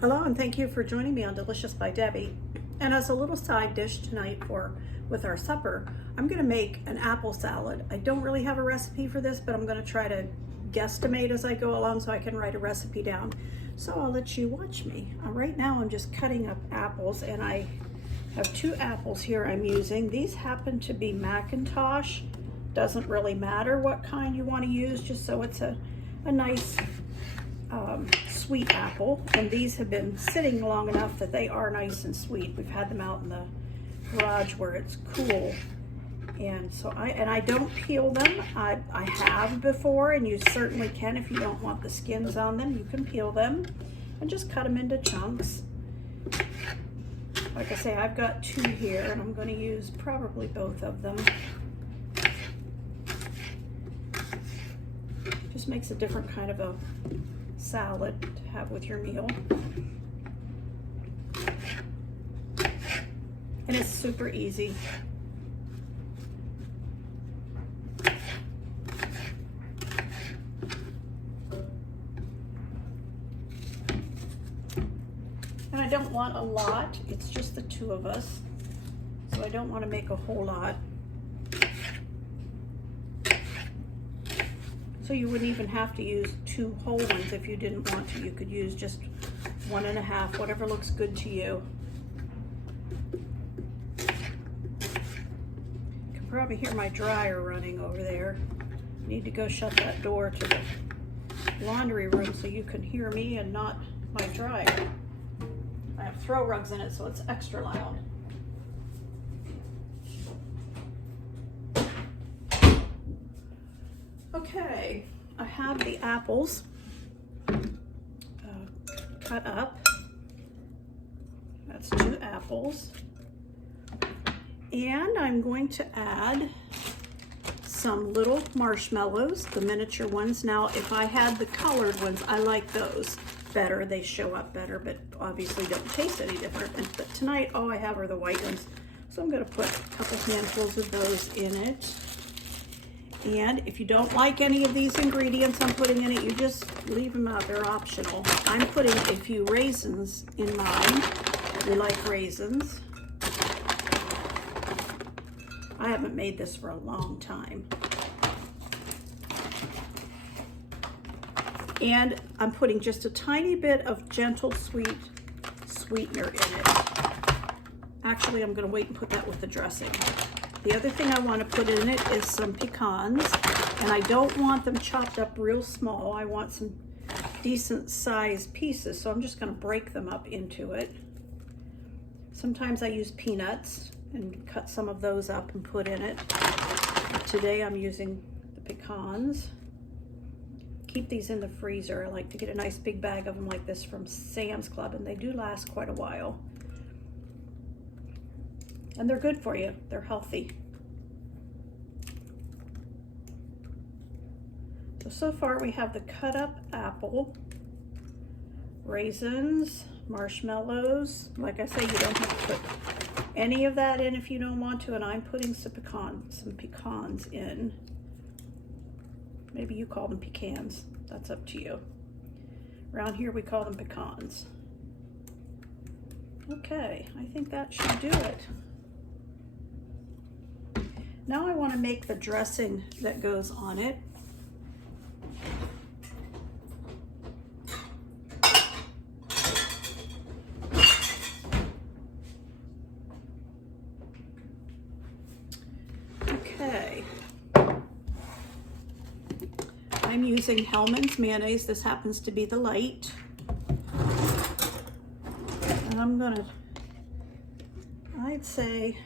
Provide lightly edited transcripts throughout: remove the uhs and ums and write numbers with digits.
Hello and thank you for joining me on Delicious by Debbie. And as a little side dish tonight with our supper, I'm going to make an apple salad. I don't really have a recipe for this, but I'm going to try to guesstimate as I go along so I can write a recipe down. So I'll let you watch me. Right now I'm just cutting up apples, and I have 2 apples here I'm using. These happen to be Macintosh. Doesn't really matter what kind you want to use, just so it's a nice sweet apple. And these have been sitting long enough that they are nice and sweet. We've had them out in the garage where it's cool. And so I don't peel them. I have before, and you certainly can if you don't want the skins on them. You can peel them and just cut them into chunks. Like I say, I've got 2 here, and I'm going to use probably both of them. Just makes a different kind of a salad to have with your meal. And it's super easy. And I don't want a lot. It's just the 2 of us. So I don't want to make a whole lot. So you wouldn't even have to use 2 whole ones if you didn't want to. You could use just 1.5, whatever looks good to you. You can probably hear my dryer running over there. I need to go shut that door to the laundry room so you can hear me and not my dryer. I have throw rugs in it, so it's extra loud. Okay, I have the apples cut up. That's 2 apples. And I'm going to add some little marshmallows, the miniature ones. Now, if I had the colored ones, I like those better. They show up better, but obviously don't taste any different. But tonight, all I have are the white ones. So I'm going to put a couple handfuls of those in it. And if you don't like any of these ingredients I'm putting in it, you just leave them out. They're optional. I'm putting a few raisins in mine. We like raisins. I haven't made this for a long time. And I'm putting just a tiny bit of gentle sweetener in it. Actually, I'm going to wait and put that with the dressing. The other thing I want to put in it is some pecans, and I don't want them chopped up real small. I want some decent sized pieces, so I'm just going to break them up into it. Sometimes I use peanuts and cut some of those up and put in it. But today I'm using the pecans. Keep these in the freezer. I like to get a nice big bag of them like this from Sam's Club, and they do last quite a while. And they're good for you. They're healthy. So far we have the cut up apple, raisins, marshmallows. Like I say, you don't have to put any of that in if you don't want to, and I'm putting some pecans in. Maybe you call them pecans. That's up to you. Around here we call them pecans. Okay, I think that should do it. Now I want to make the dressing that goes on it. Okay. I'm using Hellmann's mayonnaise. This happens to be the light. And I'm gonna, I'd say,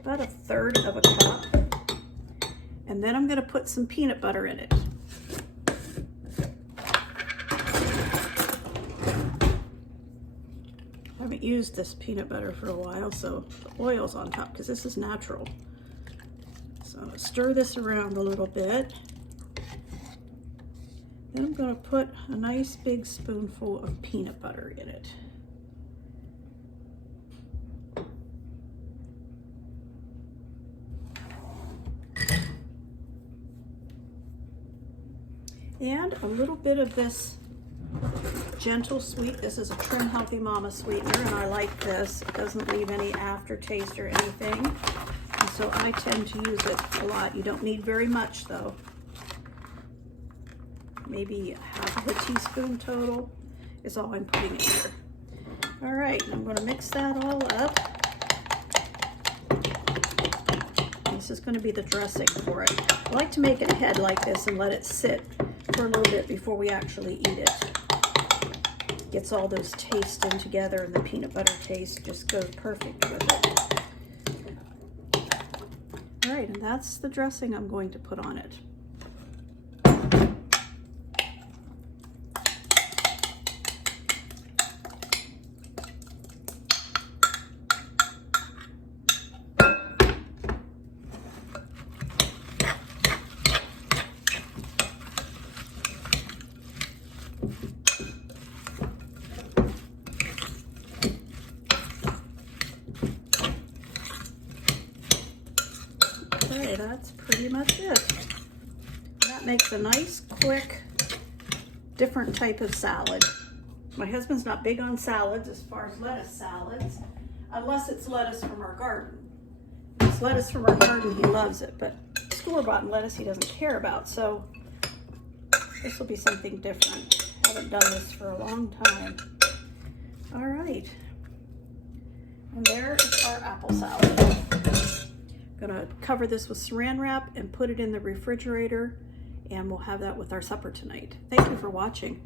about 1/3 of a cup, and then I'm going to put some peanut butter in it. I haven't used this peanut butter for a while, so the oil's on top because this is natural. So I'm going to stir this around a little bit. Then I'm going to put a nice big spoonful of peanut butter in it. And a little bit of this gentle sweet. This is a Trim Healthy Mama sweetener, and I like this. It doesn't leave any aftertaste or anything, and so I tend to use it a lot. You don't need very much though. Maybe half of a teaspoon total is all I'm putting in here. All right, I'm going to mix that all up. This is going to be the dressing for it. I like to make it ahead like this and let it sit for a little bit before we actually eat it. Gets all those tastes in together, and the peanut butter taste just goes perfect with it. All right, and that's the dressing I'm going to put on it. Okay, that's pretty much it. That makes a nice, quick, different type of salad. My husband's not big on salads as far as lettuce salads, unless it's lettuce from our garden. If it's lettuce from our garden, he loves it, but store-bought lettuce he doesn't care about, so this will be something different. I haven't done this for a long time. All right, and there is our apple salad. Gonna cover this with saran wrap and put it in the refrigerator, and we'll have that with our supper tonight. Thank you for watching.